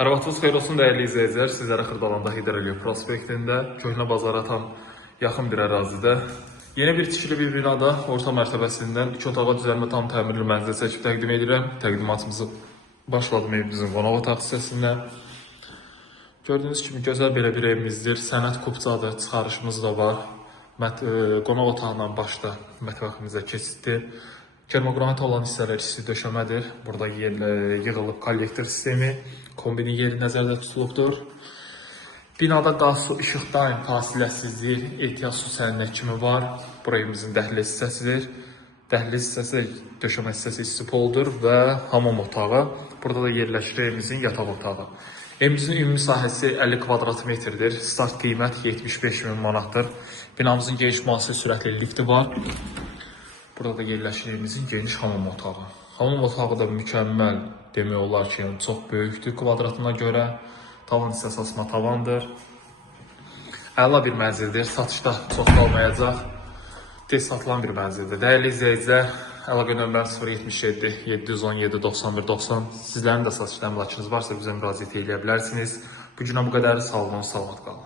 Arvadınız xeyir olsun dəyərli izləyicilər. Sizlərə Xırdalanda Heydər prospektində, Köhnə bazara tam yaxın bir ərazidə yeni bir tikili bir binada orta mərtəbəsindən 2 otağa düzəlmə tam təmirli mənzil çəkib təqdim edirəm. Təqdimatımızı başladım evimizin qonaq otaq hissəsindən. Gördüyünüz kimi gözəl belə bir evimizdir. Sənət kupçadır, çıxarışımız da var. Qonaq otağından başda mətbəximizə keçiddir. Termoqranit olan hissələr isti döşəmədir. Burada yığılıb kollektor sistemi, kombinin yeri nəzərdə tutulubdur. Binada qaz, su, işıq daim fasiləsizdir. Ehtiyac su sərinə kimi var. Bura evimizin dəhliz hissəsidir. Dəhliz hissəsi, döşəmə hissəsi isti poldur və hamam otağı. Burada da yerləşir evimizin yataq otağı. Evimizin ümumi sahəsi 50 kvadrat metrdir. Start qiymət 75.000 manatdır. Binamızın geniş müasir sürətli lifti var. Burada da yerləşir evimizin geniş hamam otağı. Hamam otağı da mükəmməl demək olar ki, çox böyükdür kvadratına görə. Tavan hissəsi asma tavandır. Əla bir mənzildir. Satışda çox qalmayacaq. Tez satılan bir mənzildir. Dəyərli izləyicilər, əlaqə nömrəm 077 717 91 90. Sizlərin də satışda əmlakınız varsa bizə müraciət edə bilərsiniz. Bu günə bu qədər. Sağ olun, salamat qalın.